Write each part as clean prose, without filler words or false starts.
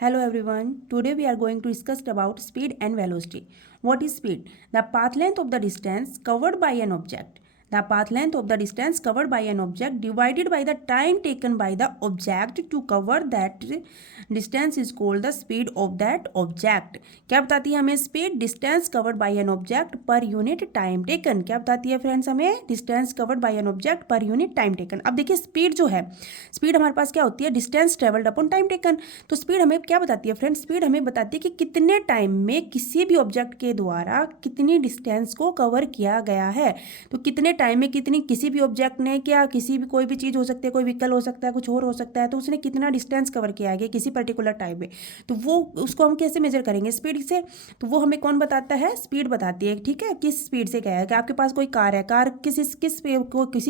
Hello everyone. Today we are going to discuss about speed and velocity. What is speed? The path length of the distance covered by an object. The path length of the distance covered by an object divided by the time taken by the object to cover that distance is called the speed of that object. क्या बताती है हमें speed? Distance covered by an object per unit time taken. क्या बताती है friends हमें? Distance covered by an object per unit time taken. अब देखिए स्पीड जो है, स्पीड हमारे पास क्या होती है? Distance travelled upon time taken. तो स्पीड हमें क्या बताती है फ्रेंड्स? स्पीड हमें बताती है कि कितने टाइम में किसी भी ऑब्जेक्ट के द्वारा कितनी डिस्टेंस को कवर किया गया है. तो कितने टाइम में कितनी, किसी भी ऑब्जेक्ट ने क्या, किसी भी कोई भी चीज़ हो सकती है, कोई व्हीकल हो सकता है, कुछ और हो सकता है, तो उसने कितना डिस्टेंस कवर किया है किसी पर्टिकुलर टाइम में. तो वो उसको हम कैसे मेजर करेंगे? स्पीड से. तो वो हमें कौन बताता है? स्पीड बताती है. ठीक है, किस स्पीड से क्या है कि आपके पास कोई कार है, कार किसी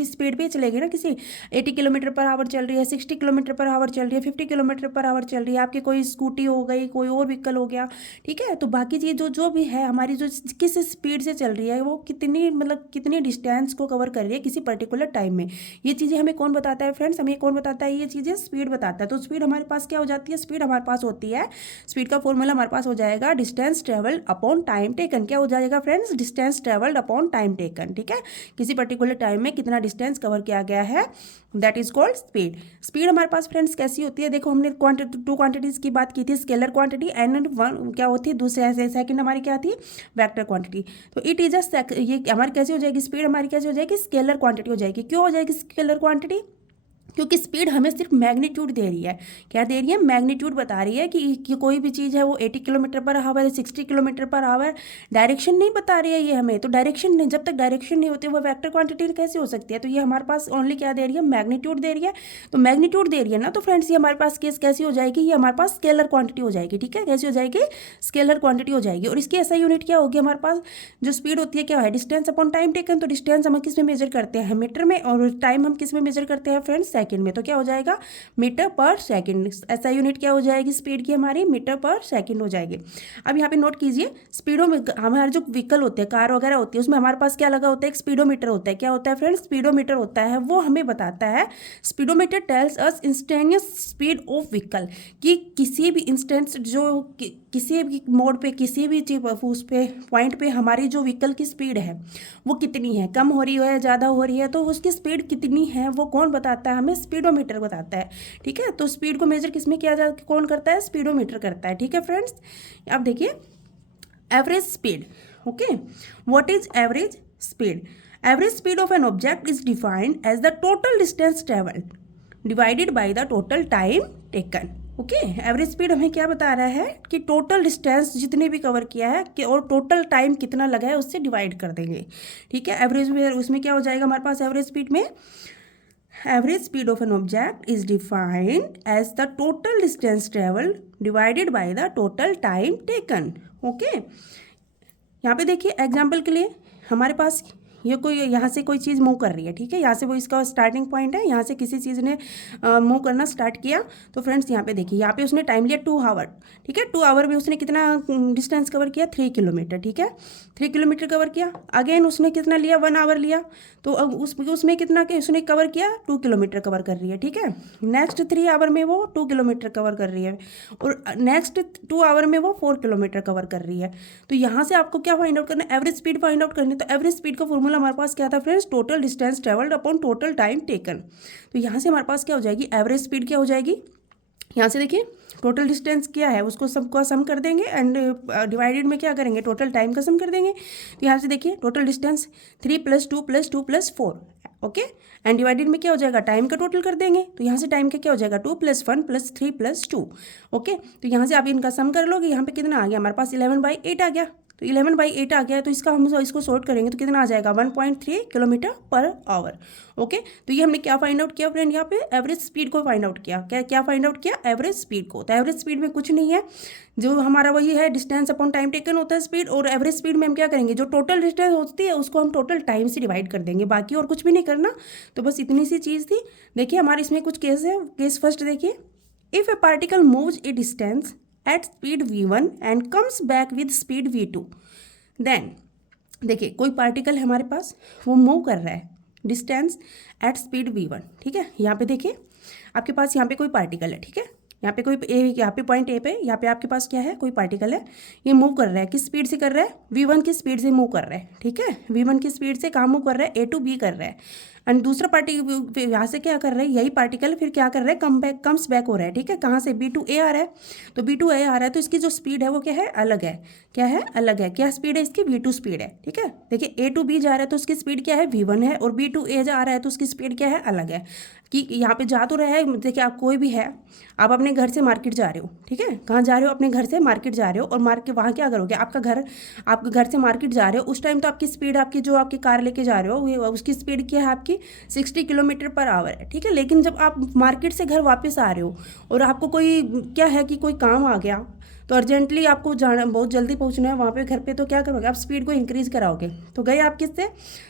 स्पीड पे चलेगी ना, किसी 80 किलोमीटर पर आवर चल रही है, 60 किलोमीटर पर आवर चल रही है, 50 किलोमीटर पर आवर चल रही है. आपकी कोई स्कूटी हो गई, कोई और व्हीकल हो गया. ठीक है, तो बाकी चीज़ जो भी है हमारी, जो किस स्पीड से चल रही है, वो कितनी, मतलब कितनी डिस्टेंस को कवर कर रही है किसी पर्टिकुलर टाइम में. ये चीज़ें हमें कौन बताता है फ्रेंड्स? हमें कौन बताता है? ये चीज़ें स्पीड बताता है. तो स्पीड हमारे पास क्या हो जाती है? स्पीड हमारे पास होती है, स्पीड का फॉर्मूला हमारे पास हो जाएगा distance travelled upon time taken. क्या हो जाएगा friends? Distance travelled upon time taken. ठीक है, किसी पर्टिकुलर टाइम में कितना डिस्टेंस कवर किया गया है, that is called speed. Speed हमारे पास फ्रेंड्स कैसी होती है? देखो, हमने टू क्वांटिटीज की बात की थी, स्केलर क्वांटिटी एंड वन क्या होती है, दूसरे सेकंड हमारी क्या थी? Vector quantity. तो इट इज ये हमारी कैसी हो जाएगी? स्पीड हमारी कैसी हो जाएगी? स्केलर क्वांटिटी हो जाएगी. क्यों हो जाएगी स्केलर क्वांटिटी? क्योंकि स्पीड हमें सिर्फ मैग्नीट्यूड दे रही है. क्या दे रही है? मैग्नीट्यूड बता रही है कि कोई भी चीज़ है वो 80 kilometre per our, 60 kilometre per our. Direction नहीं बता रही है ये हमें. तो डायरेक्शन नहीं, जब तक डायरेक्शन नहीं होती वो वेक्टर क्वांटिटी कैसे हो सकती है? तो ये हमारे पास ओनली क्या दे रही है? मैग्नीट्यूड दे रही है. तो मैग्नीट्यूड दे रही है ना, तो फ्रेंड्स ये हमारे पास केस कैसी हो जाएगी? ये हमारे पास स्केलर क्वांटिटी हो जाएगी. ठीक है, कैसी हो जाएगी? स्केलर क्वांटिटी हो जाएगी. और इसकी ऐसा यूनिट क्या होगी हमारे पास? जो स्पीड होती है क्या है? Distance upon time taken. तो डिस्टेंस हम किस में मेजर करते हैं? मीटर में. और टाइम हम किस में मेजर करते हैं फ्रेंड्स? सेकंड में. तो क्या हो जाएगा? मीटर पर सेकंड. ऐसा यूनिट क्या हो जाएगी स्पीड की हमारी? मीटर पर सेकंड हो जाएगी. अब यहाँ पे नोट कीजिए, स्पीडो में हमारे जो व्हीकल होते हैं, कार वगैरह होती है, उसमें हमारे पास क्या लगा होता है? एक स्पीडोमीटर होता है. क्या होता है फ्रेंड्स? स्पीडोमीटर होता है. वो हमें बताता है, speedometer tells us instantaneous speed of vehicle, कि किसी भी इंस्टेंस जो किसी भी मोड पे, किसी भी चीज उस पे पॉइंट पे हमारी जो व्हीकल की स्पीड है वो कितनी है, कम हो रही है, ज़्यादा हो रही है, तो उसकी स्पीड कितनी है वो कौन बताता है? हमें स्पीडोमीटर बताता है. ठीक है, तो स्पीड को मेजर किस में किया जाता, कौन करता है? स्पीडोमीटर करता है. ठीक है फ्रेंड्स, अब देखिए average speed. Okay, what is average speed? Average speed of an object is defined as the total distance travelled divided by the total time taken. Okay, average speed हमें क्या बता रहा है? कि टोटल डिस्टेंस जितने भी कवर किया है कि और टोटल टाइम कितना लगा है उससे डिवाइड कर देंगे. ठीक है, एवरेज में उसमें क्या हो जाएगा हमारे पास? एवरेज स्पीड में average speed of an object is defined as the total distance traveled divided by the total time taken. Okay, यहाँ पे देखिए एग्जाम्पल के लिए हमारे पास ये कोई, यहाँ से कोई चीज़ मूव कर रही है. ठीक है, यहाँ से वो इसका स्टार्टिंग पॉइंट है, यहाँ से किसी चीज़ ने मूव करना स्टार्ट किया. तो फ्रेंड्स यहाँ पे देखिए, यहाँ पे उसने टाइम लिया 2 आवर. ठीक है, 2 आवर में उसने कितना डिस्टेंस कवर किया? 3 किलोमीटर. ठीक है, 3 किलोमीटर कवर किया. अगेन उसने कितना लिया? 1 आवर लिया. तो अब उसमें कितना के उसने कवर किया? 2 किलोमीटर कवर कर रही है. ठीक है, नेक्स्ट 3 आवर में वो 2 किलोमीटर कवर कर रही है, और नेक्स्ट 2 आवर में वो 4 किलोमीटर कवर कर रही है. तो यहाँ से आपको क्या फाइंड आउट करना है? एवरेज स्पीड फाइंड आउट करनी है. तो एवरेज स्पीड का फॉर्मूला हमारे पास क्या था friends? Total distance travelled upon total time taken. तो यहाँ से हमारे पास क्या हो जाएगी? एवरेज स्पीड क्या हो जाएगी? यहाँ से देखिए टोटल डिस्टेंस क्या है उसको सबका सम कर देंगे, एंड डिवाइडेड में क्या करेंगे? टोटल टाइम का सम कर देंगे. तो यहाँ से देखिए total distance 3 + 2 + 2 + 4. Okay, and divided में क्या हो जाएगा? टाइम का टोटल कर देंगे. तो यहाँ से टाइम का क्या हो जाएगा? 2 + 1 + 3 + 2. ओके, तो यहाँ से आप इनका सम कर लोगे. यहाँ पे कितना आ गया हमारे पास? 11/8 आ गया. तो 11/8 आ गया, तो इसका हम इसको सॉर्ट करेंगे तो कितना आ जाएगा? 1.3 किलोमीटर पर आवर. ओके, तो ये हमने क्या फाइंड आउट किया फ्रेंड? यहाँ पे एवरेज स्पीड को फाइंड आउट किया. क्या क्या फाइंड आउट किया? एवरेज स्पीड को. तो एवरेज स्पीड में कुछ नहीं है, जो हमारा वही है डिस्टेंस अपॉन टाइम टेकन होता है स्पीड. और एवरेज स्पीड में हम क्या करेंगे? जो टोटल डिस्टेंस होती है उसको हम टोटल टाइम से डिवाइड कर देंगे, बाकी और कुछ भी नहीं करना. तो बस इतनी सी चीज़ थी. देखिए हमारे इसमें कुछ केस है. केस फर्स्ट देखिए, if a particle moves a distance at speed v1 and comes back with speed v2, then देखिए कोई पार्टिकल है हमारे पास, वो मूव कर रहा है डिस्टेंस एट स्पीड v1. ठीक है, यहाँ पे देखिए आपके पास यहाँ पे कोई पार्टिकल है. ठीक है, यहाँ पे कोई यहाँ पे पॉइंट ए पे यहाँ पे आपके पास क्या है, कोई पार्टिकल है, ये मूव कर रहा है, किस स्पीड से कर रहा है, v1 की स्पीड से मूव कर रहा है, ठीक है, v1 की स्पीड से कहाँ मूव कर रहा है, A to B कर रहा है। एंड दूसरा पार्टिकल यहाँ से क्या कर रहा है, यही पार्टिकल फिर क्या कर रहा है, कम्स बैक हो रहा है, ठीक है, कहाँ से, B to A आ रहा है, तो B to A आ रहा है, तो इसकी जो स्पीड है वो क्या है, अलग है, क्या है, अलग है, क्या स्पीड है इसकी, V2 स्पीड है, ठीक है। देखिए A to B जा रहा है तो उसकी स्पीड क्या है, v1 है, और B to A जा रहा है तो उसकी स्पीड क्या है, अलग है। कि यहाँ पे जा तो रहा है, देखिए आप कोई भी है, आप अपने घर से मार्केट जा रहे हो, ठीक है, कहाँ जा रहे हो, अपने घर से मार्केट जा रहे हो, और मार्केट वहाँ क्या करोगे, आपका घर, आप घर से मार्केट जा रहे हो, उस टाइम तो आपकी स्पीड, आपकी जो आपकी कार लेके जा रहे हो उसकी स्पीड क्या है, आपकी 60 किलोमीटर पर आवर है, ठीक है। लेकिन जब आप मार्केट से घर वापस आ रहे हो और आपको कोई क्या है कि कोई काम आ गया, तो अर्जेंटली आपको जाना, बहुत जल्दी पहुंचना है वहाँ पे घर पे, तो क्या करोगे आप, स्पीड को इंक्रीज कराओगे, तो गए आप किससे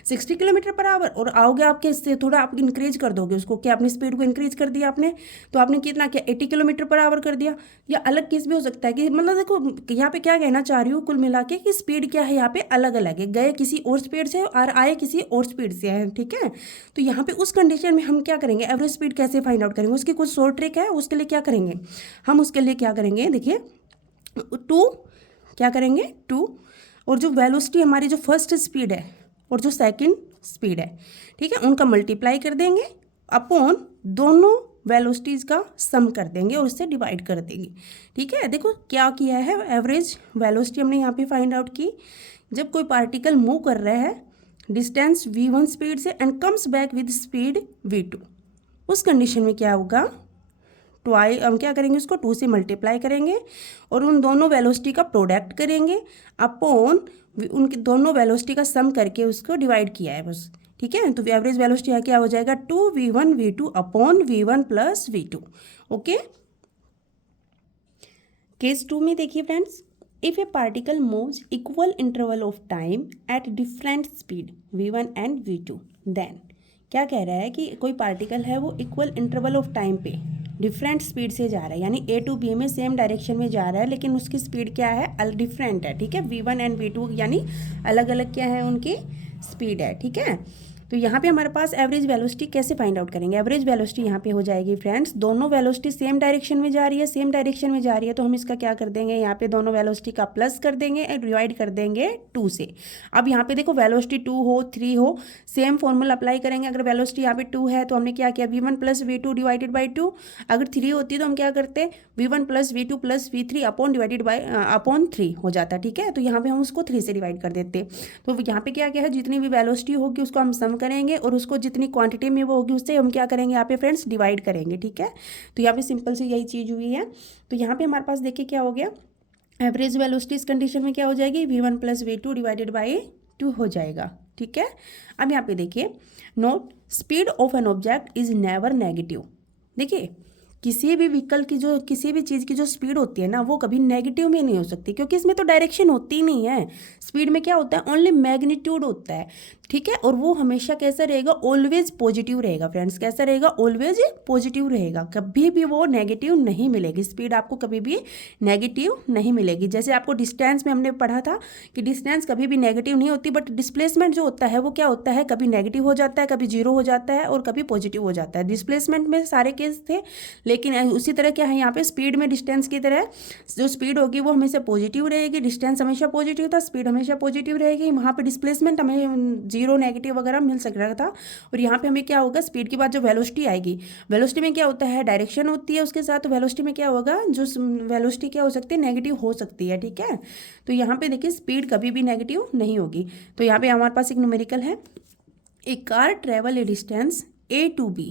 60 किलोमीटर पर आवर, और आओगे आप किससे, थोड़ा आप इंक्रीज कर दोगे उसको, क्या आपने स्पीड को इंक्रीज कर दिया आपने, तो आपने कितना क्या 80 किलोमीटर पर आवर कर दिया। या अलग केस भी हो सकता है कि मतलब देखो यहाँ पे क्या कहना चाह रही हूँ कुल मिला के, कि स्पीड क्या है यहाँ पे अलग अलग है, गए किसी और स्पीड से और आए किसी और स्पीड से है, ठीक है। तो यहाँ पे उस कंडीशन में हम क्या करेंगे, एवरेज स्पीड कैसे फाइंड आउट करेंगे, उसकी कुछ शॉर्ट ट्रिक है, उसके लिए क्या करेंगे हम, उसके लिए क्या करेंगे, देखिए 2 क्या करेंगे 2, और जो वेलोसिटी हमारी जो फर्स्ट स्पीड है और जो सेकंड स्पीड है, ठीक है, उनका मल्टीप्लाई कर देंगे अपॉन दोनों वेलोसिटीज़ का सम कर देंगे और उससे डिवाइड कर देंगे, ठीक है। देखो क्या किया है, एवरेज वेलोसिटी हमने यहाँ पे फाइंड आउट की, जब कोई पार्टिकल मूव कर रहा है डिस्टेंस v1 स्पीड से and comes back with speed v2, उस कंडीशन में क्या होगा, हम क्या करेंगे, उसको 2 से मल्टीप्लाई करेंगे और उन दोनों वेलोसिटी का प्रोडक्ट करेंगे अपॉन उनकी दोनों वेलोसिटी का सम करके उसको डिवाइड किया है बस, ठीक है। तो एवरेज वेलोसिटी क्या हो जाएगा 2v1 v2 upon v1 plus v2, okay. Case 2 में देखिए friends, if a particle moves equal interval of time at different speed v1 and v2, then क्या कह रहा है कि कोई पार्टिकल है वो इक्वल इंटरवल ऑफ टाइम पे डिफरेंट स्पीड से जा रहा है, यानी A to B में सेम डायरेक्शन में जा रहा है, लेकिन उसकी स्पीड क्या है, डिफरेंट है, ठीक है, v1 एंड v2 यानी अलग अलग क्या है उनकी स्पीड है, ठीक है। तो यहाँ पे हमारे पास एवरेज वेलोसिटी कैसे फाइंड आउट करेंगे, एवरेज वेलोसिटी यहाँ पे हो जाएगी फ्रेंड्स, दोनों वेलोसिटी सेम डायरेक्शन में जा रही है, सेम डायरेक्शन में जा रही है, तो हम इसका क्या कर देंगे, यहाँ पे दोनों वेलोसिटी का प्लस कर देंगे एंड डिवाइड कर देंगे 2 से। अब यहाँ पे देखो वेलोसिटी 2 हो 3 हो, सेम फॉर्मूला अप्लाई करेंगे, अगर वेलोसिटी यहाँ पे 2 है तो हमने क्या किया v1 plus v2 divided by 2, अगर 3 होती तो हम क्या करते v1 plus v2 plus v3 upon divided by upon 3 हो जाता, ठीक है। तो यहाँ पे हम उसको 3 से डिवाइड कर देते, तो यहाँ पे क्या क्या है, जितनी भी वेलोसिटी होगी उसको हम सम करेंगे और उसको जितनी क्वांटिटी में वो होगी उससे हम क्या करेंगे यहाँ पे फ्रेंड्स डिवाइड करेंगे, ठीक है। तो यहाँ पे सिंपल सी यही चीज़ हुई है। तो यहाँ पे हमारे पास देखिए क्या हो गया, एवरेज वेलोसिटी इस कंडीशन में क्या हो जाएगी, v1 plus v2 divided by 2 हो जाएगा, ठीक है। अब यहाँ पे देखिए, note speed of an object is never negative. देखिए किसी भी व्हीकल की जो, किसी भी चीज़ की जो स्पीड होती है ना, वो कभी नेगेटिव में नहीं हो सकती, क्योंकि इसमें तो डायरेक्शन होती ही नहीं है। स्पीड में क्या होता है, ओनली मैग्नीट्यूड होता है, ठीक है। और वो हमेशा कैसा रहेगा, ऑलवेज पॉजिटिव रहेगा फ्रेंड्स, कैसा रहेगा, ऑलवेज पॉजिटिव रहेगा, कभी भी वो नेगेटिव नहीं मिलेगी, स्पीड आपको कभी भी नेगेटिव नहीं मिलेगी। जैसे आपको डिस्टेंस में हमने पढ़ा था कि डिस्टेंस कभी भी नेगेटिव नहीं होती, बट डिस्प्लेसमेंट जो होता है वो क्या होता है, कभी नेगेटिव हो जाता है, कभी जीरो हो जाता है और कभी पॉजिटिव हो जाता है। डिस्प्लेसमेंट में सारे केस थे, लेकिन उसी तरह क्या है यहाँ पे, स्पीड में डिस्टेंस की तरह जो स्पीड होगी वो हमेशा पॉजिटिव रहेगी, डिस्टेंस हमेशा पॉजिटिव था, स्पीड हमेशा पॉजिटिव रहेगी, वहाँ पे डिस्प्लेसमेंट हमें जीरो नेगेटिव वगैरह मिल सक रहा था। और यहाँ पे हमें क्या होगा, स्पीड के बाद जो वेलोसिटी आएगी, वेलोसिटी में क्या होता है, डायरेक्शन होती है उसके साथ, वेलोसिटी में क्या होगा, जो वेलोसिटी क्या हो सकती है, नेगेटिव हो सकती है, ठीक है। तो यहाँ पे देखिए स्पीड कभी भी नेगेटिव नहीं होगी। तो यहाँ पे हमारे पास एक न्यूमेरिकल है, a car travel a distance A to B,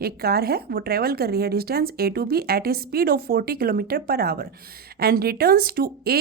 एक कार है वो ट्रेवल कर रही है distance A to B at a speed of 40 kilometre per hour and returns to A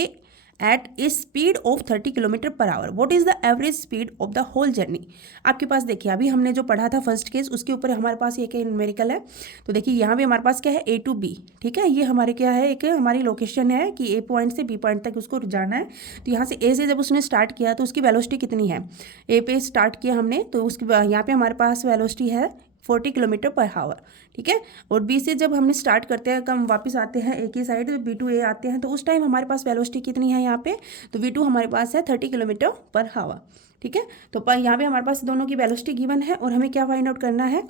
at a speed of 30 kilometre per hour, what is the average speed of the whole journey. आपके पास देखिए अभी हमने जो पढ़ा था first case, उसके ऊपर हमारे पास एक न्यूमेरिकल है। तो देखिए यहाँ पे हमारे पास क्या है, A to B, ठीक है, ये हमारे क्या है, एक हमारी लोकेशन है कि A पॉइंट से B पॉइंट तक उसको जाना है। तो यहाँ से A से जब उसने स्टार्ट किया तो उसकी वेलोसिटी कितनी है, A पे स्टार्ट किया हमने तो उसकी यहाँ पे हमारे पास वेलोसिटी है 40 किलोमीटर पर आवर, ठीक है। और बी से जब हमने स्टार्ट करते हैं, कम वापस आते हैं एक ही साइड, बी टू ए आते हैं, तो उस टाइम हमारे पास वेलोसिटी कितनी है यहाँ पे, तो V2 हमारे पास है 30 किलोमीटर पर आवर, ठीक है। तो यहाँ पे हमारे पास दोनों की वेलोसिटी गिवन है और हमें क्या फाइंड आउट करना है,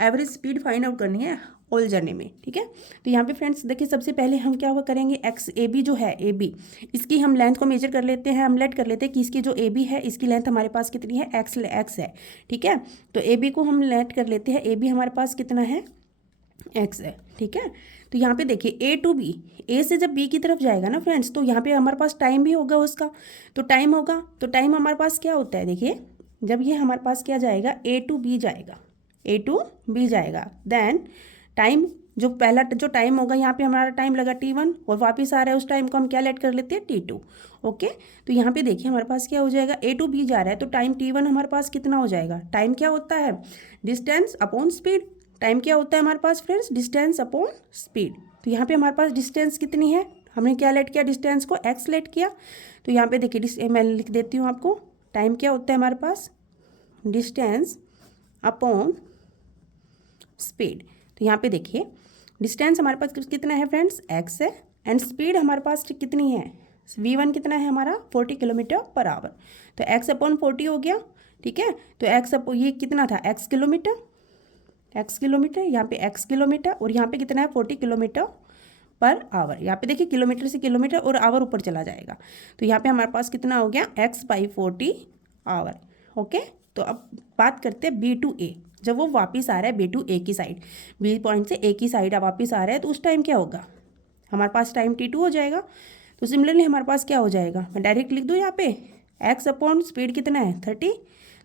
एवरेज स्पीड फाइंड आउट करनी है होल जर्नी में, ठीक है। तो यहाँ पे फ्रेंड्स देखिए सबसे पहले हम क्या हुआ करेंगे, एक्स ए बी जो है ए बी, इसकी हम लेंथ को मेजर कर लेते हैं, हम लेट कर लेते हैं कि इसकी जो ए बी है इसकी लेंथ हमारे पास कितनी है, एक्स है, ठीक है। तो ए बी को हम लेट कर लेते हैं, ए बी हमारे पास कितना है, एक्स है, ठीक है। तो यहाँ पे देखिए ए टू बी, ए से जब बी की तरफ जाएगा ना फ्रेंड्स, तो यहाँ पे हमारे पास टाइम भी होगा उसका, तो टाइम होगा, तो टाइम हमारे पास क्या होता है, देखिए जब ये हमारे पास क्या जाएगा, ए टू बी जाएगा, ए टू बी जाएगा, देन टाइम जो पहला जो टाइम होगा यहाँ पे हमारा टाइम लगा T1 और वापस आ रहा है उस टाइम को हम क्या लेट कर लेते हैं T2, ओके। तो यहाँ पे देखिए हमारे पास क्या हो जाएगा, ए टू बी जा रहा है तो टाइम T1 हमारे पास कितना हो जाएगा, टाइम क्या होता है, डिस्टेंस अपॉन स्पीड, टाइम क्या होता है हमारे पास फ्रेंड्स, डिस्टेंस अपॉन स्पीड। तो यहाँ पे हमारे पास डिस्टेंस कितनी है, हमने क्या लेट किया, डिस्टेंस को एक्स लेट किया। तो यहाँ पे देखिए मैं लिख देती हूँ आपको, टाइम क्या होता है हमारे पास, डिस्टेंस अपॉन स्पीड। तो यहाँ पे देखिए डिस्टेंस हमारे पास कितना है फ्रेंड्स, एक्स है, एंड स्पीड हमारे पास कितनी है, v1 कितना है हमारा 40 किलोमीटर पर आवर। तो एक्स अपॉन 40 हो गया, ठीक है। तो एक्स अपॉन ये कितना था, एक्स किलोमीटर, यहाँ पे एक्स किलोमीटर और यहाँ पे कितना है 40 किलोमीटर पर आवर। यहाँ पे देखिए किलोमीटर से किलोमीटर और आवर ऊपर चला जाएगा, तो यहाँ पे हमारे पास कितना हो गया, x/40 आवर, ओके। तो अब बात करते हैं बी टू ए, जब वो वापस आ रहा है बी टू ए की साइड, बी पॉइंट से ए की साइड वापस आ रहा है, तो उस टाइम क्या होगा, हमारे पास टाइम T2 हो जाएगा। तो सिमिलरली हमारे पास क्या हो जाएगा, मैं डायरेक्ट लिख दूँ यहाँ पे, एक्स अपॉन स्पीड कितना है 30,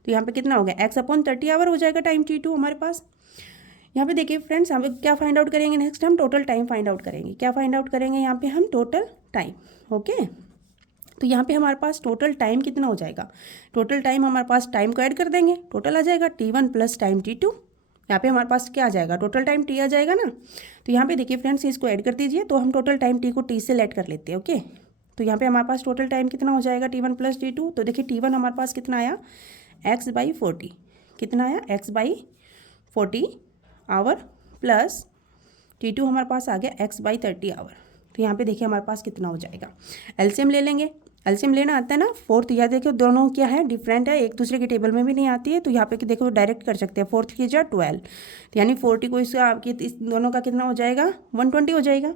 तो यहाँ पे कितना हो गया, एक्स अपॉन 30 आवर हो जाएगा टाइम T2 हमारे पास। यहाँ पे देखिए फ्रेंड्स हम क्या फाइंड आउट करेंगे, नेक्स्ट हम टोटल टाइम फाइंड आउट करेंगे, क्या फाइंड आउट करेंगे यहाँ पे हम, टोटल टाइम, ओके। तो यहाँ पे हमारे पास टोटल टाइम कितना हो जाएगा, टोटल टाइम हमारे पास टाइम को ऐड कर देंगे, टोटल आ जाएगा T1 प्लस टाइम T2, यहाँ पे हमारे पास क्या आ जाएगा, टोटल टाइम T आ जाएगा ना। तो यहाँ पे देखिए फ्रेंड्स इसको ऐड कर दीजिए, तो हम टोटल टाइम T को T से लेट कर लेते हैं, ओके। तो यहाँ पे हमारे पास टोटल टाइम कितना हो जाएगा, T1 प्लस T2। तो देखिए T1 हमारे पास कितना आया, x/40, कितना आया, x/40 आवर, प्लस T2 हमारे पास आ गया x/30 आवर। तो यहाँ पे देखिए हमारे पास कितना हो जाएगा, एलसीएम ले लेंगे, एलसीएम लेना आता है ना, फोर्थ या देखो दोनों क्या है, डिफरेंट है, एक दूसरे की टेबल में भी नहीं आती है, तो यहाँ पे देखो डायरेक्ट कर सकते हैं, 4 3 जा 12, तो यानी 40 को इसका आपकी इस दोनों का कितना हो जाएगा, 120 हो जाएगा।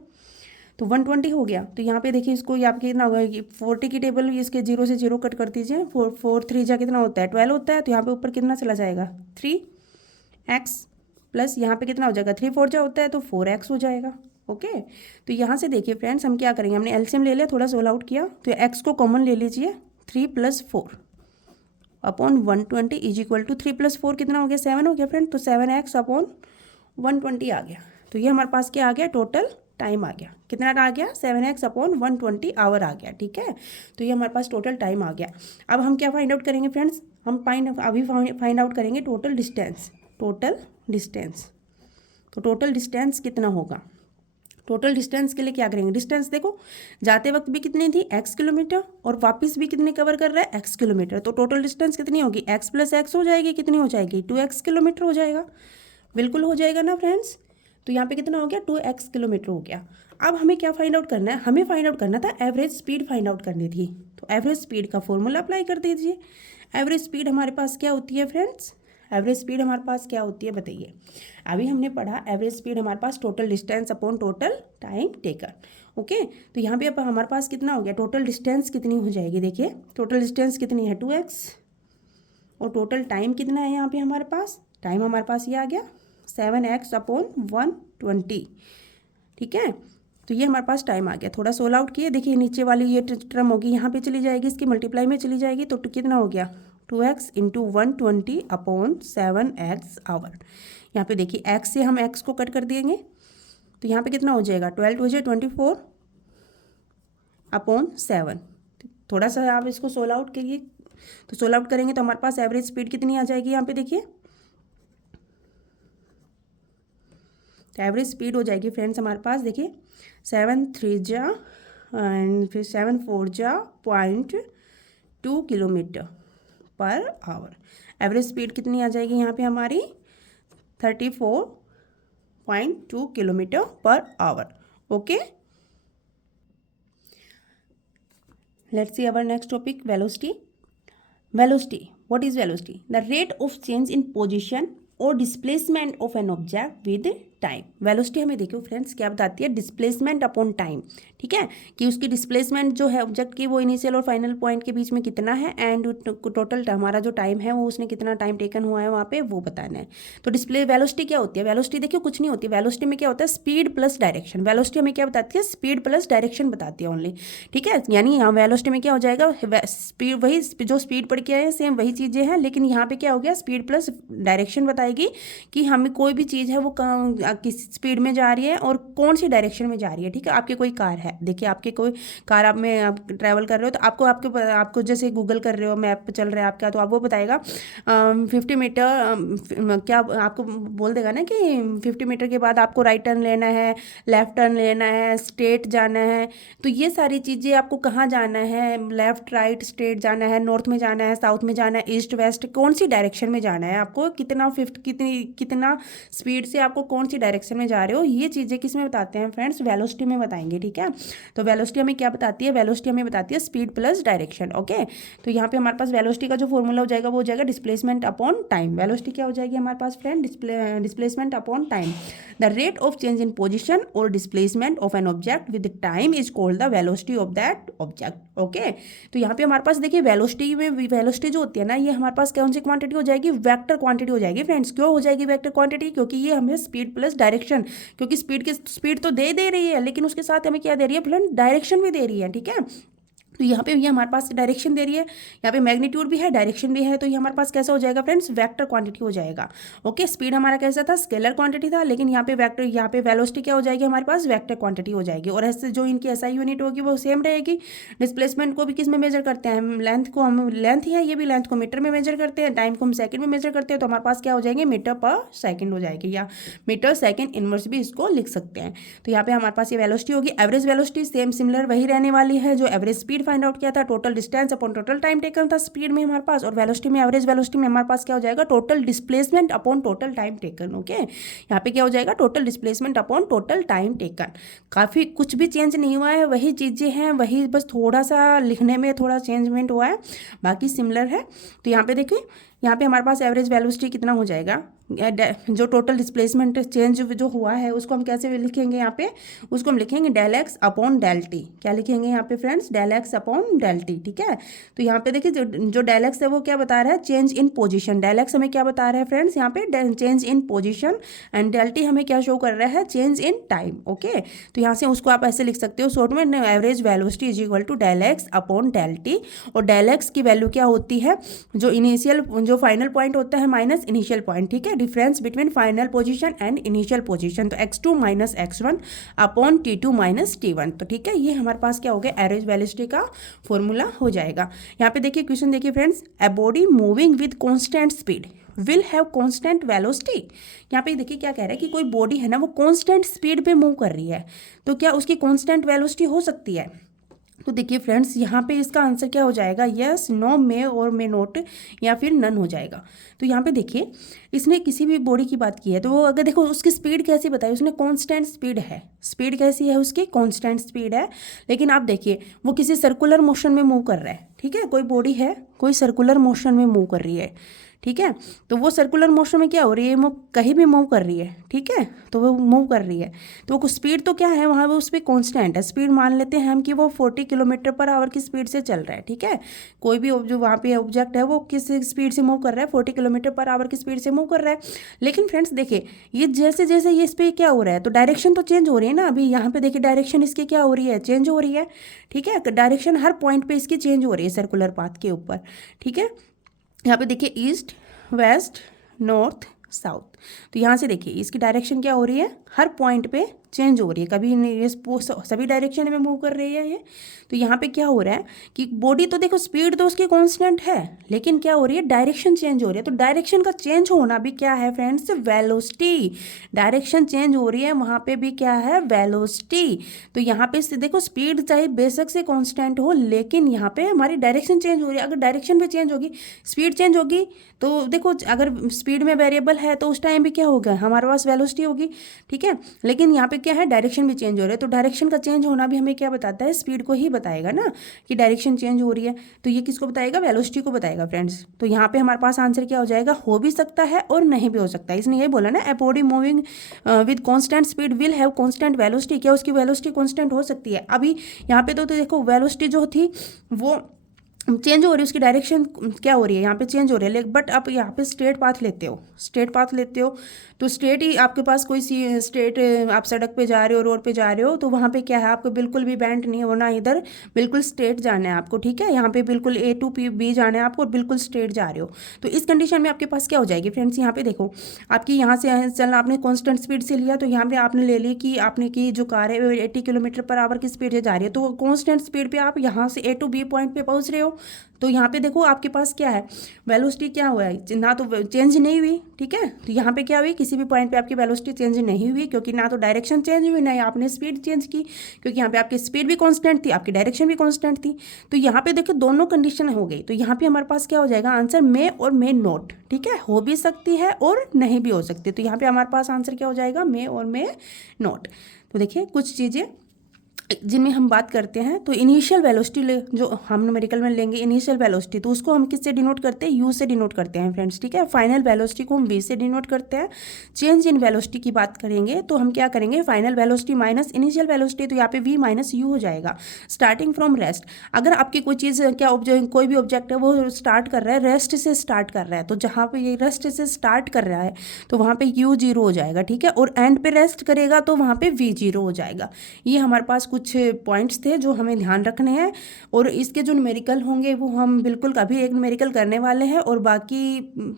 तो 120 हो गया, तो यहाँ पे देखिए इसको ये आपके कितना होगा, 40 की टेबल इसके 0 से 0 कट कर दीजिए, 4 3 जा कितना होता है 12 होता है, तो यहाँ पे ऊपर कितना चला जाएगा 3x, प्लस यहाँ पे कितना हो जाएगा 3 4 जा होता है, तो 4x हो जाएगा, ओके। तो यहाँ से देखिए फ्रेंड्स हम क्या करेंगे, हमने एलसीएम ले लिया, थोड़ा सोल आउट किया, तो x को कॉमन ले लीजिए, 3 + 4 अपॉन 120 इज इक्वल टू 3 + 4 कितना हो गया, 7 हो गया फ्रेंड, तो 7x अपॉन 120 आ गया। तो ये हमारे पास क्या आ गया, टोटल टाइम आ गया, कितना आ गया, 7x अपॉन 120 आवर आ गया, ठीक है। तो ये हमारे पास टोटल टाइम आ गया। अब हम क्या फाइंड आउट करेंगे फ्रेंड्स, हम अभी फाइंड आउट करेंगे टोटल डिस्टेंस, तो टोटल डिस्टेंस कितना होगा, टोटल डिस्टेंस के लिए क्या करेंगे, डिस्टेंस देखो जाते वक्त भी कितनी थी, x किलोमीटर, और वापस भी कितने कवर कर रहा है, x किलोमीटर, तो टोटल डिस्टेंस कितनी होगी, x + x हो जाएगी, कितनी हो जाएगी 2x किलोमीटर हो जाएगा, बिल्कुल हो जाएगा ना फ्रेंड्स। तो यहाँ पे कितना हो गया, 2x किलोमीटर हो गया। अब हमें क्या फाइंड आउट करना है, हमें फाइंड आउट करना था एवरेज स्पीड फाइंड आउट करनी थी, तो एवरेज स्पीड का फॉर्मूला अप्लाई कर दीजिए। एवरेज स्पीड हमारे पास क्या होती है फ्रेंड्स, एवरेज स्पीड हमारे पास क्या होती है बताइए, अभी हमने पढ़ा एवरेज स्पीड हमारे पास total distance upon total time taken, okay. तो यहाँ पे अब हमारे पास कितना हो गया, टोटल डिस्टेंस कितनी हो जाएगी, देखिए टोटल डिस्टेंस कितनी है 2x, और टोटल टाइम कितना है यहाँ पे हमारे पास, टाइम हमारे पास ये आ गया 7x अपॉन 120, ठीक है। तो ये हमारे पास टाइम आ गया, थोड़ा सोल आउट किए, देखिए नीचे वाली ये टर्म होगी यहाँ पे चली जाएगी, इसकी मल्टीप्लाई में चली जाएगी, तो कितना हो गया 2x into 120 upon 7x our. यहाँ पे देखिए x से हम x को कट कर देंगे, तो यहाँ पे कितना हो जाएगा 12 2 × 24 अपॉन 7। थोड़ा सा आप इसको सोल आउट करिए, तो सोल आउट करेंगे तो हमारे पास एवरेज स्पीड कितनी आ जाएगी, यहाँ पे देखिए, तो एवरेज स्पीड हो जाएगी फ्रेंड्स हमारे पास, देखिए 7 3 जा एंड फिर 7 4 जा 0.2 kilometre per our. Average speed कितनी आ जाएगी यहाँ पे हमारी 34.2 kilometre per our, okay. Let's see our next topic, velocity. Velocity, what is velocity? The rate of change in position or displacement of an object with time. Velocity हमें देखो friends क्या बताती है, डिस्प्लेसमेंट अपॉन टाइम, ठीक है, कि उसकी displacement जो है ऑब्जेक्ट की वो इनिशियल और फाइनल पॉइंट के बीच में कितना है, एंड टोटल हमारा जो टाइम है वो उसने कितना टाइम टेकन हुआ है वहाँ पे वो बताना है। तो डिस्प्ले वेलोसिटी क्या होती है, वेलोसिटी देखिए कुछ नहीं होती है, वेलोसिटी में क्या होता है, स्पीड प्लस डायरेक्शन। वेलोसिटी हमें क्या बताती है, स्पीड प्लस डायरेक्शन बताती है ओनली, ठीक है। यानी यहाँ वेलोसिटी में क्या हो जाएगा, स्पीड वही जो स्पीड पढ़ के आए हैं सेम वही चीज़ें हैं, लेकिन यहाँ पे क्या हो गया, स्पीड प्लस डायरेक्शन बताएगी कि हमें कोई भी चीज़ है वो किस स्पीड में जा रही है और कौन सी डायरेक्शन में जा रही है, ठीक है। आपकी कोई कार है, देखिए आपके कोई कार आप ट्रैवल कर रहे हो तो आपको जैसे गूगल कर रहे हो, मैप चल रहा है आपका, तो आप वो बताएगा 50 मीटर, क्या आपको बोल देगा ना कि 50 मीटर के बाद आपको राइट टर्न लेना है, लेफ्ट टर्न लेना है, स्ट्रेट जाना है। तो ये सारी चीज़ें आपको कहाँ जाना है, लेफ्ट राइट स्ट्रेट जाना है, नॉर्थ में जाना है, साउथ में जाना है, ईस्ट वेस्ट, कौन सी डायरेक्शन में जाना है आपको, कितना स्पीड से आपको कौन सी डायरेक्शन में जा रहे हो, ये चीज़ें किस में बताते हैं फ्रेंड्स, वेलोसिटी में बताएंगे, ठीक है। तो वेलोसिटी हमें क्या बताती है, वेलोसिटी हमें बताती है स्पीड प्लस डायरेक्शन, ओके। तो यहाँ पे हमारे पास वेलोसिटी का जो फॉर्मूला हो जाएगा वो हो जाएगा डिस्प्लेसमेंट अपॉन टाइम। वेलोसिटी क्या हो जाएगी हमारे पास friend, displacement upon time. The rate of change in position और displacement of an object with time is called the velocity of that object, okay. तो यहाँ पे हमारे पास देखिए वेलोसिटी जो होती है ना, ये हमारे पास कौन सी क्वांटिटी हो जाएगी, वेक्टर क्वांटिटी हो जाएगी फ्रेंड्स। क्यों हो जाएगी वेक्टर क्वांटिटी, क्योंकि ये हमें स्पीड प्लस डायरेक्शन, क्योंकि स्पीड तो दे रही है, लेकिन उसके साथ हमें क्या दे रही है फ्रेंड, डायरेक्शन भी दे रही है, ठीक है। तो यहाँ पे ये हमारे पास डायरेक्शन दे रही है, यहाँ पे मैग्नीट्यूड भी है, डायरेक्शन भी है, तो ये हमारे पास कैसा हो जाएगा फ्रेंड्स, वेक्टर क्वांटिटी हो जाएगा, ओके। स्पीड हमारा कैसा था, स्केलर क्वांटिटी था, लेकिन यहाँ पे वेलोसिटी क्या हो जाएगी हमारे पास, वेक्टर क्वांटिटी हो जाएगी। और ऐसे जो इनकी एसआई यूनिट होगी वो सेम रहेगी। डिस्प्लेसमेंट को भी किस में मेजर करते हैं, हम लेंथ ही है, ये भी लेंथ को मीटर में मेजर करते हैं, टाइम को हम सेकंड में मेजर करते हैं, तो हमारे पास क्या हो जाएंगे, मीटर पर सेकंड हो जाएगी, या मीटर सेकंड इनवर्स भी इसको लिख सकते हैं। तो यहाँ पे हमारे पास ये वेलोसिटी होगी। एवरेज वेलोसिटी सेम सिमिलर वही रहने वाली है जो एवरेज स्पीड फाइंड आउट किया था, total distance upon total time taken था स्पीड में हमारे पास। और वेलोसिटी में, एवरेज वेलोसिटी में हमारे पास क्या हो जाएगा, total displacement upon total time taken, okay. यहाँ पे क्या हो जाएगा, total displacement upon total time taken. काफ़ी कुछ भी चेंज नहीं हुआ है, वही चीज़ें हैं, वही बस थोड़ा सा लिखने में थोड़ा चेंजमेंट हुआ है, बाकी सिमिलर है। तो यहाँ पे देखिए, यहाँ पे हमारे पास एवरेज वेलोसिटी कितना हो जाएगा, जो टोटल डिस्प्लेसमेंट चेंज जो हुआ है उसको हम कैसे लिखेंगे, यहाँ पे उसको हम लिखेंगे del x upon del t. क्या लिखेंगे यहाँ पे friends, del x upon del t, ठीक है। तो यहाँ पे देखिए जो डेल एक्स है वो क्या बता रहा है, change in position. Del x हमें क्या बता रहा है फ्रेंड्स, यहाँ पे change in position, and del t हमें क्या शो कर रहा है, चेंज इन टाइम, ओके। तो यहाँ से उसको आप ऐसे लिख सकते हो शॉर्ट में, average velocity is equal to del x upon del t. और डेल एक्स की वैल्यू क्या होती है, जो फाइनल पॉइंट होता है माइनस इनिशियल पॉइंट, ठीक है, difference between final position and initial position. तो x2 minus x1 upon t2 minus t1। तो ठीक है, ये हमारे पास क्या हो गया, एवरेज वेलोसिटी का फॉर्मूला हो जाएगा। यहाँ पे देखिए क्वेश्चन देखिए friends, a body moving with constant speed will have constant velocity. यहाँ पे देखिए क्या कह रहा है कि कोई बॉडी है ना वो कांस्टेंट स्पीड पे मूव कर रही है, तो क्या उसकी कांस्टेंट वेलोसिटी हो सकती है। तो देखिए फ्रेंड्स, यहाँ पे इसका आंसर क्या हो जाएगा, यस, नो, मे और मे नोट, या फिर नन हो जाएगा। तो यहाँ पे देखिए इसने किसी भी बॉडी की बात की है, तो वो अगर देखो उसकी स्पीड कैसी बताई, उसने कांस्टेंट स्पीड है, स्पीड कैसी है उसकी, कांस्टेंट स्पीड है। लेकिन आप देखिए वो किसी सर्कुलर मोशन में मूव कर रहा है, ठीक है, कोई बॉडी है कोई सर्कुलर मोशन में मूव कर रही है, ठीक है। तो वो सर्कुलर मोशन में क्या हो रही है, वो कहीं भी मूव कर रही है, ठीक है, तो वो मूव कर रही है, तो वो स्पीड तो क्या है वहाँ वो उस पर कॉन्स्टेंट है। स्पीड मान लेते हैं हम कि वो 40 किलोमीटर पर आवर की स्पीड से चल रहा है, ठीक है। कोई भी जो वहाँ पे ऑब्जेक्ट है वो किस स्पीड से मूव कर रहा है, 40 किलोमीटर पर आवर की स्पीड से मूव कर रहा है। लेकिन फ्रेंड्स देखिए ये जैसे जैसे ये इस पर क्या हो रहा है, तो डायरेक्शन तो चेंज हो रही है ना। अभी यहाँ पे देखिए डायरेक्शन इसकी क्या हो रही है, चेंज हो रही है, ठीक है। डायरेक्शन हर पॉइंट पे इसकी चेंज हो रही है सर्कुलर पाथ के ऊपर, ठीक है। यहाँ पे देखिए ईस्ट, वेस्ट, नॉर्थ, साउथ। तो यहाँ से देखिए इसकी डायरेक्शन क्या हो रही है, हर पॉइंट पे चेंज हो रही है, कभी ये सभी डायरेक्शन में मूव कर रही है ये। तो यहाँ पे क्या हो रहा है कि बॉडी तो देखो स्पीड तो उसकी कांस्टेंट है, लेकिन क्या हो रही है, डायरेक्शन चेंज हो रही है। तो डायरेक्शन का चेंज होना भी क्या है फ्रेंड्स, वेलोसिटी। डायरेक्शन चेंज हो रही है वहाँ पे भी क्या है, वेलोसिटी। तो यहाँ पे देखो स्पीड चाहे बेशक से कांस्टेंट हो, लेकिन यहाँ पे हमारी डायरेक्शन चेंज हो रही है। अगर डायरेक्शन भी चेंज होगी, स्पीड चेंज होगी, तो देखो अगर स्पीड में वेरिएबल है तो उस टाइम टाइम पे क्या होगा, हमारे पास वेलोसिटी होगी, ठीक है। लेकिन यहाँ पे क्या है, डायरेक्शन भी चेंज हो रहा है, तो डायरेक्शन का चेंज होना भी हमें क्या बताता है, स्पीड को ही बताएगा ना, कि डायरेक्शन चेंज हो रही है। तो ये किसको बताएगा, वेलोसिटी को बताएगा फ्रेंड्स। तो यहाँ पे हमारे पास आंसर क्या हो जाएगा, हो भी सकता है और नहीं भी हो सकता है। इसने ये बोला ना, a body moving with constant speed will have constant velocity, क्या उसकी वेलोसिटी कॉन्स्टेंट हो सकती है। अभी यहाँ पे तो देखो वेलोसिटी जो थी वो चेंज हो रही है, उसकी डायरेक्शन क्या हो रही है, यहाँ पे चेंज हो रही है। लेकिन बट आप यहाँ पे स्ट्रेट पाथ लेते हो, स्ट्रेट पाथ लेते हो तो स्ट्रेट ही आपके पास कोई सी स्ट्रेट, आप सड़क पे जा रहे हो, रोड पे जा रहे हो, तो वहाँ पे क्या है, आपको बिल्कुल भी बेंड नहीं होना, इधर बिल्कुल स्ट्रेट जाना है आपको, ठीक है। यहाँ पे बिल्कुल A to B जाना है आपको, बिल्कुल स्ट्रेट जा रहे हो। तो इस कंडीशन में आपके पास क्या हो जाएगी फ्रेंड्स, यहाँ पे देखो, आपकी यहाँ से चलना, आपने कॉन्स्टेंट स्पीड से लिया, तो यहाँ पे आपने ले ली कि आपने की जो कार है 80 किलोमीटर पर आवर की स्पीड से जा रही है, तो कॉन्स्टेंट स्पीड पे आप यहाँ से A to B पॉइंट पे पहुँच रहे हो। तो यहाँ पे देखो आपके पास क्या है, वेलोसिटी क्या हुआ है, ना तो चेंज नहीं हुई, ठीक है। तो यहाँ पे क्या हुई, किसी भी पॉइंट पे आपकी वेलोसिटी चेंज नहीं हुई, क्योंकि ना तो डायरेक्शन चेंज हुई, ना आपने स्पीड चेंज की, क्योंकि यहाँ पे आपकी स्पीड भी कांस्टेंट थी, आपकी डायरेक्शन भी कांस्टेंट थी। तो यहाँ पे देखो दोनों कंडीशन हो गई, तो यहाँ पे हमारे पास क्या हो जाएगा आंसर, मे और मे नॉट, ठीक है। हो भी सकती है और नहीं भी हो सकती, तो यहाँ पे हमारे पास आंसर क्या हो जाएगा, मे और मे नॉट। तो देखिए कुछ चीज़ें जिनमें हम बात करते हैं, तो इनिशियल वेलोसिटी जो हम न्यूमेरिकल में लेंगे इनिशियल वेलोसिटी, तो उसको हम किससे डिनोट करते हैं, यू से डिनोट करते हैं फ्रेंड्स, ठीक है। फाइनल वेलोसिटी को हम वी से डिनोट करते हैं। चेंज इन वेलोसिटी की बात करेंगे तो हम क्या करेंगे, final velocity minus initial velocity, तो यहाँ पे वी माइनस यू हो जाएगा। स्टार्टिंग फ्रॉम रेस्ट, अगर आपकी कोई चीज़ क्या कोई भी ऑब्जेक्ट है वो स्टार्ट कर रहा है, रेस्ट से स्टार्ट कर रहा है, तो जहाँ पे ये रेस्ट से स्टार्ट कर रहा है तो वहाँ पे यू 0 हो जाएगा, ठीक है। और एंड पे रेस्ट करेगा तो वहाँ पे वी 0 हो जाएगा। ये हमारे पास कुछ पॉइंट्स थे जो हमें ध्यान रखने हैं, और इसके जो न्यूमेरिकल होंगे वो हम बिल्कुल कभी एक न्यूमेरिकल करने वाले हैं। और बाकी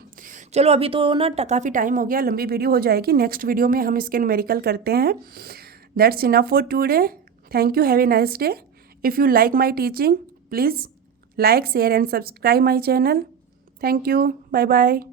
चलो अभी तो ना काफ़ी टाइम हो गया, लंबी वीडियो हो जाएगी, नेक्स्ट वीडियो में हम इसके न्यूमेरिकल करते हैं। That's enough for today, thank you, have a nice day. If you like my teaching please like share and subscribe my channel. Thank you, bye bye.